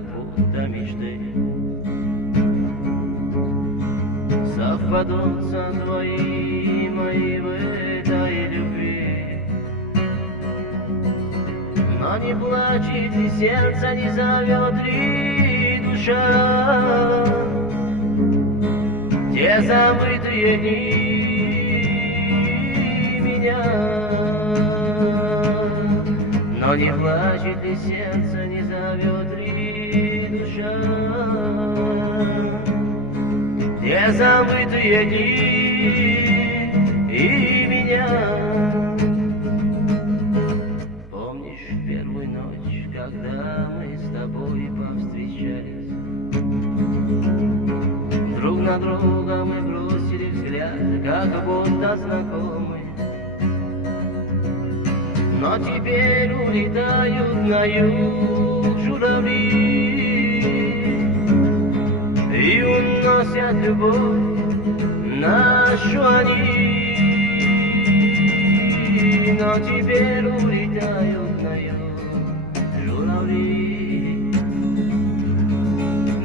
как будто мечты совпадут со твоей моей в этой любви. Но не плачет и сердце не зовет ли душа те забытые дни меня. Но не плачет ли сердце, не зовет ли душа те забытые дни и меня. Помнишь первую ночь, когда мы с тобой повстречались? Друг на друга мы бросили взгляд, как будто знакомы. Но теперь улетают на юг журавли и уносят любовь нашу они. Но теперь улетают на юг журавли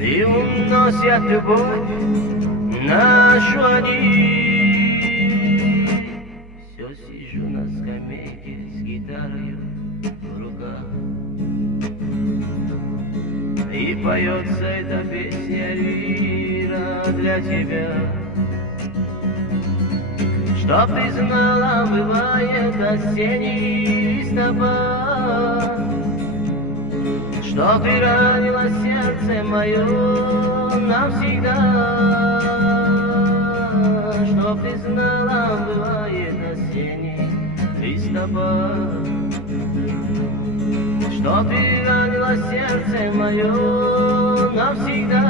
и уносят любовь нашу они. Все сижу на скамейке с гитарой в руках, и поется эта песня лира для тебя. Чтоб ты знала, бывает осенний листопад, чтоб ты ранила сердце мое навсегда. Чтоб ты знала, бывает осенний листопад, чтоб ты ранила сердце мое навсегда.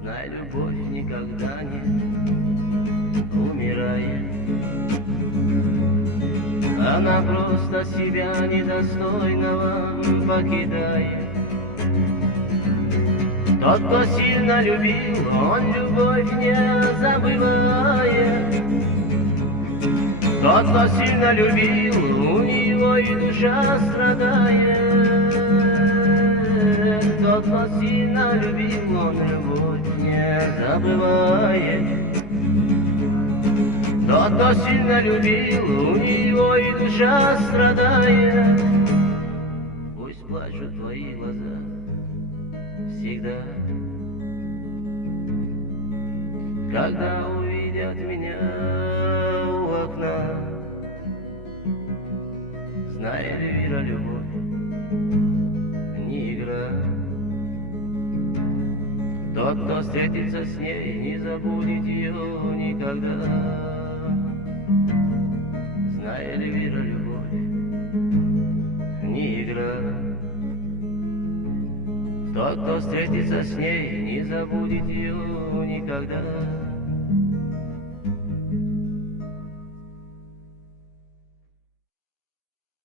Знай, любовь никогда не умирает, она просто себя недостойного покидает. Тот, кто сильно любил, он любовь не забывает. Тот, кто сильно любил, у него и душа страдает. Тот, кто сильно любил, он любовь не забывает. Тот, кто сильно любил, у него и душа страдает. Пусть плачут твои глаза всегда, когда увидят меня у окна. Знай, Эльвира, любовь не игра. Тот, кто встретится с ней, не забудет ее никогда. Знай, Эльвира, любовь не игра. Тот, кто встретится с ней, не забудет ее никогда.